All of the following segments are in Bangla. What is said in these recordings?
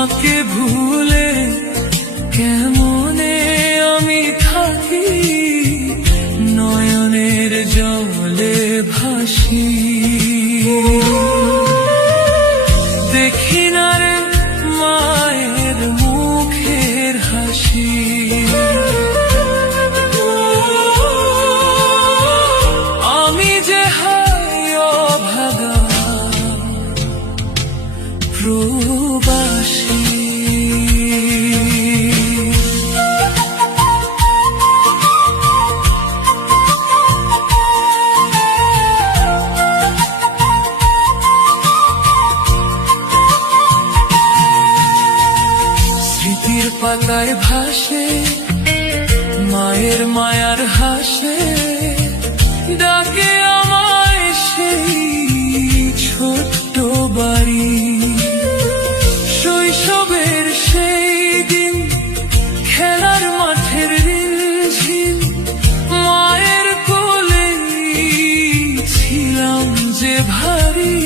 মাকে ভুলে কেমনে আমি থাকি, নয়নের জলে ভাসি। দেখি না রে মায়ের মুখের হাসি, আমি যে হায় অভাগা প্রবাসী। স্মৃতির পাতায় ভাসে মায়ের মায়ার হাসে, ডাকে আমায় সেই ছোট্ট বাড়ি। শৈশবের সেই দিন খেলার মাঠের রিমঝিম, মায়ের কোলে ছিলাম যে ভারী।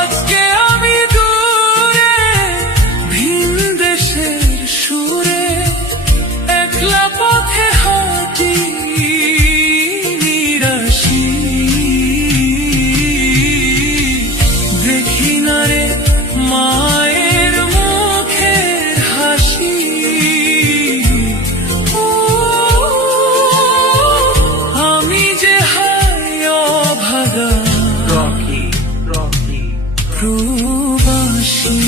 আজকে আমি দূরে ভিন দেশের সুরে, একলা পথে হাঁটি নিরাশি। দেখি না রে মায়ের মুখের হাসি, আমি যে হায় অভাগা প্রবাসী।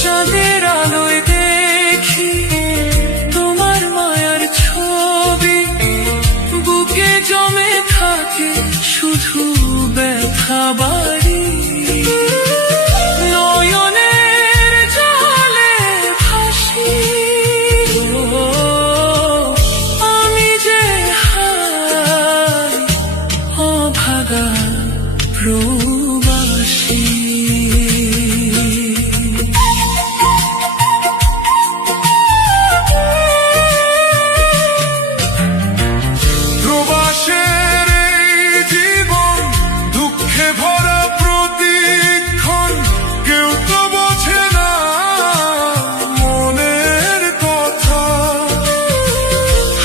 চাঁদের আলোয় দেখি তোমার মায়ার ছবি, বুকে জমে থাকে শুধু ব্যথা বাড়ি। নয়নের জলে ভাসি, আমি যে হায় অভাগা প্রবাসী। প্রবাসের এই জীবন দুঃখে ভরা প্রতিক্ষণ, কেউ তো বোঝে না মনের কথা।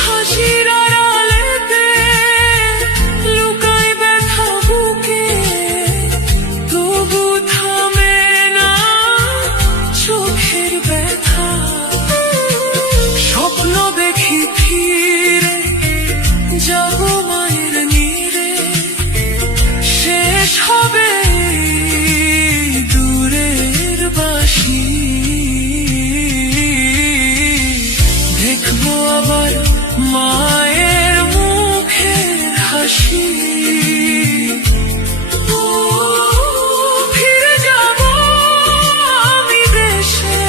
হাসির আড়ালেতে লুকাই ব্যথা বুকে, তবু থামে না চোখের ব্যথা। স্বপ্ন দেখি ফিরে যাব মায়ের নীড়ে, শেষ হবে দূরের বাসি। দেখবো আবার মায়ের মুখের হাসি, ফিরে যাব আমি দেশে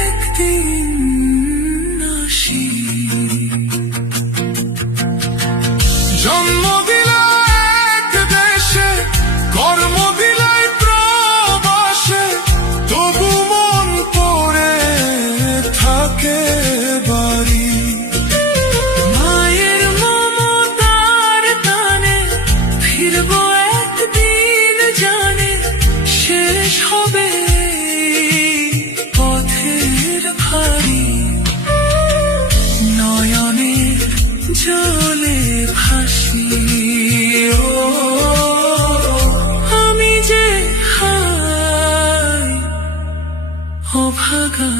একদিন আসি। জন্ম দিলাই এক দেশে, কর্ম দিলাই প্রবাসে, তবু মন পড়ে থাকে বাড়ি। মায়ের মমতার টানে ফিরবো একদিন জানে, শেষ হবে পথের ভারী। নয়নের জলে ভাসি, আমি যে হায় অভাগা